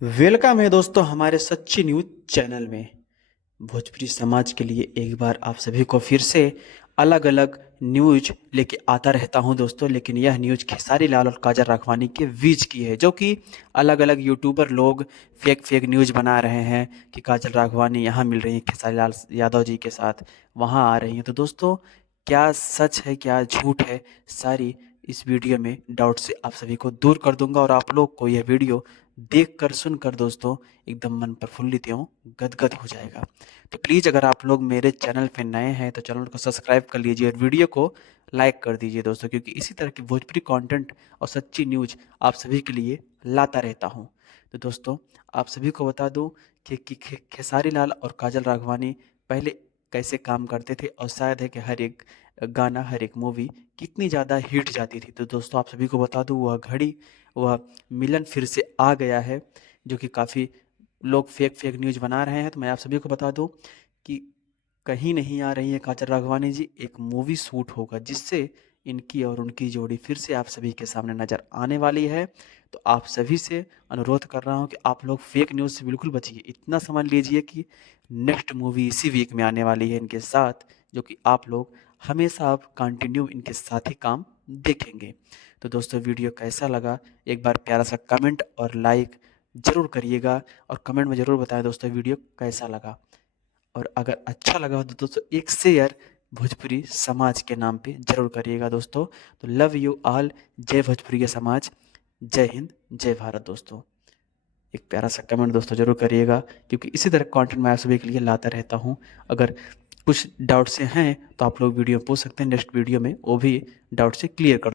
Welcome है दोस्तों हमारे सच्ची न्यूज चैनल में। भोजपुरी समाज के लिए एक बार आप सभी को फिर से अलग अलग न्यूज लेके आता रहता हूं दोस्तों। लेकिन यह न्यूज खेसारी लाल और काजल राघवानी के बीच की है, जो कि अलग अलग यूट्यूबर लोग फेक फेक न्यूज बना रहे हैं कि काजल राघवानी यहाँ मिल रही है खेसारी लाल यादव जी के साथ, वहाँ आ रही हैं। तो दोस्तों, क्या सच है क्या झूठ है, सारी इस वीडियो में डाउट से आप सभी को दूर कर दूंगा और आप लोग को यह वीडियो देख कर सुनकर दोस्तों एकदम मन प्रफुल्लित एवं गदगद हो जाएगा। तो प्लीज़ अगर आप लोग मेरे चैनल पे नए हैं तो चैनल को सब्सक्राइब कर लीजिए और वीडियो को लाइक कर दीजिए दोस्तों, क्योंकि इसी तरह की भोजपुरी कंटेंट और सच्ची न्यूज आप सभी के लिए लाता रहता हूँ। तो दोस्तों, आप सभी को बता दूं कि खेसारी लाल और काजल राघवानी पहले कैसे काम करते थे और शायद है कि हर एक गाना हर एक मूवी कितनी ज़्यादा हिट जाती थी। तो दोस्तों, आप सभी को बता दूं वह घड़ी वह मिलन फिर से आ गया है, जो कि काफ़ी लोग फेक फेक न्यूज़ बना रहे हैं। तो मैं आप सभी को बता दूं कि कहीं नहीं आ रही है काजल राघवानी जी, एक मूवी शूट होगा जिससे इनकी और उनकी जोड़ी फिर से आप सभी के सामने नज़र आने वाली है। तो आप सभी से अनुरोध कर रहा हूं कि आप लोग फेक न्यूज़ से बिल्कुल बचिए। इतना समझ लीजिए कि नेक्स्ट मूवी इसी वीक में आने वाली है इनके साथ, जो कि आप लोग हमेशा आप कंटिन्यू इनके साथ ही काम देखेंगे। तो दोस्तों, वीडियो कैसा लगा एक बार प्यारा सा कमेंट और लाइक ज़रूर करिएगा और कमेंट में ज़रूर बताएं दोस्तों वीडियो कैसा लगा। और अगर अच्छा लगा हो तो दोस्तों एक शेयर भोजपुरी समाज के नाम पे ज़रूर करिएगा दोस्तों। तो लव यू ऑल। जय भोजपुरी समाज, जय हिंद, जय भारत दोस्तों। एक प्यारा सा कमेंट दोस्तों ज़रूर करिएगा, क्योंकि इसी तरह कंटेंट मैं आप सभी के लिए लाता रहता हूँ। अगर कुछ डाउट से हैं तो आप लोग वीडियो पूछ सकते हैं, नेक्स्ट वीडियो में वो भी डाउट से क्लियर कर